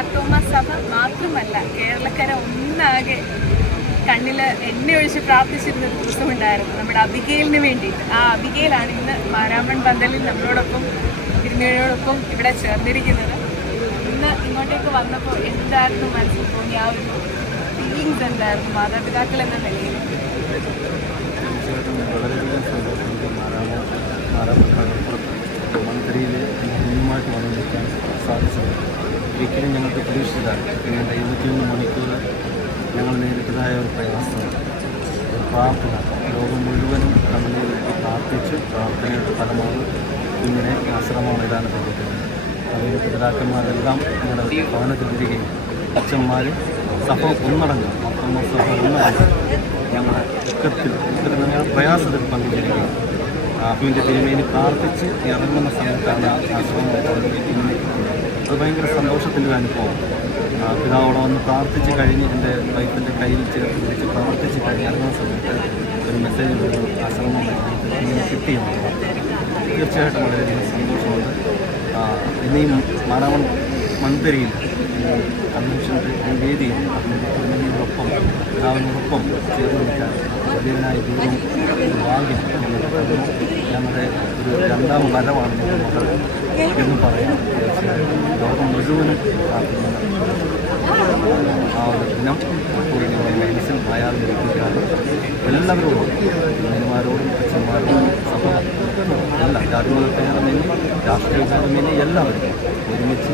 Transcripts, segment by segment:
മാർത്തോമ സഭ മാത്രമല്ല കേരളക്കര ഒന്നാകെ കണ്ണിൽ എണ്ണയൊഴിച്ച് പ്രാർത്ഥിച്ചിരുന്നൊരു ദിവസമുണ്ടായിരുന്നു നമ്മുടെ അബിഗേലിന് വേണ്ടിയിട്ട്. ആ അബിഗേലാണ് ഇന്ന് മാരാമൺ പന്തലിൽ നമ്മളോടൊപ്പം തിരുമേനിയോടൊപ്പം ഇവിടെ ചേർന്നിരിക്കുന്നത്. ഇന്ന് ഇങ്ങോട്ടേക്ക് വന്നപ്പോൾ എന്തായിരുന്നു മനസ്സിൽ തോന്നി, ആ ഒരു ഫീലിങ്സ് എന്തായിരുന്നു മാതാപിതാക്കൾ എന്ന നിലയിൽ? തീർച്ചയായിട്ടും വളരെയധികം സന്തോഷമുണ്ട്. മന്ത്രിയിൽ കുഞ്ഞുമായിട്ട് വന്നു നിൽക്കാൻ സാധിച്ചത് ഒരിക്കലും ഞങ്ങൾക്ക് പ്രതീക്ഷിച്ചതാണ്. പിന്നീട് 21 മണിക്കൂർ ഞങ്ങൾ നേരിട്ടതായ ഒരു പ്രയാസം, ഒരു പ്രാർത്ഥന, ലോകം മുഴുവനും കണ്ണുനീരിലേക്ക് പ്രാർത്ഥിച്ച് പ്രാർത്ഥനയുടെ ഫലമാണ് ഇങ്ങനെ ആശ്രമം ഇടാൻ പറ്റിയിട്ടുള്ളത്. അതിന് പിതാക്കന്മാരെല്ലാം ഞങ്ങളുടെ ഭവനത്തിൽ വരികയും അച്ഛന്മാർ സഭ ഒന്നടങ്കം മൊത്തം സഭ ഒന്നടങ്കം ഞങ്ങളുടെ ദുഃഖത്തിൽ പ്രയാസത്തിൽ പങ്കുചേരുകയും അഭിൻ്റെ തിരുമേനി പ്രാർത്ഥിച്ച് ഇറങ്ങുന്ന സമയത്താണ് ആശ്രമം അത് ഭയങ്കര സന്തോഷത്തിൻ്റെ ഒരു അനുഭവം. പിതാവോടെ വന്ന് പ്രാർത്ഥിച്ച് കഴിഞ്ഞ് എൻ്റെ വൈഫിൻ്റെ കയ്യിൽ ചേർത്ത് പിടിച്ച് പ്രാർത്ഥിച്ച് കഴിഞ്ഞ് ഇറങ്ങുന്ന സമയത്ത് ഒരു മെസ്സേജ് ഒരു ആശ്രമം ഇങ്ങനെ കിട്ടിയെന്നുള്ളത് തീർച്ചയായിട്ടും വളരെയധികം സന്തോഷമുണ്ട്. ഇനിയും മാരാമൺ മന്ദിരയിൽ കൺവെൻഷൻ്റെ വേദിയിൽ തിരുമേനിയോടൊപ്പം പിതാവിനോടൊപ്പം ചേർന്ന് നിൽക്കാൻ വലിയതിനായ ദൈവം ഭാഗ്യം ഞങ്ങളുടെ ഒരു രണ്ടാം വരവാണ് എന്ന് പറയാം. തീർച്ചയായും ലോകം മുഴുവനും ആ ഒരു ദിനം ഇപ്പോൾ ഞങ്ങളുടെ മനസ്സിൽ മായാതിരിക്കുകയാണ്. എല്ലാവരോടും തിരുമേനിമാരോടും അച്ഛന്മാരോടും സഭ എല്ലാ ജാതിമതഭേദമേനി രാഷ്ട്രീയ ഭേദമേനി എല്ലാവരും ഒരുമിച്ച്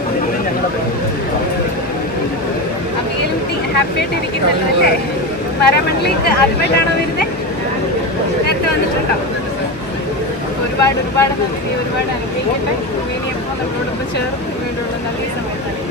ഹാപ്പി ആയിട്ടിരിക്കുന്നല്ലോ അല്ലേ? മാരാമണ്ണിലേക്ക് ആദ്യമായിട്ടാണോ വരുന്നത്? നേരത്തെ വന്നിട്ടുണ്ടോ? ഒരുപാട് നന്ദി, ഒരുപാട് അനുഭവിക്കട്ടെ. ഇനിയപ്പോൾ നമ്മളോടൊപ്പം ചേർന്ന് വേണ്ടിയുള്ള നല്ല സമയത്താണ്.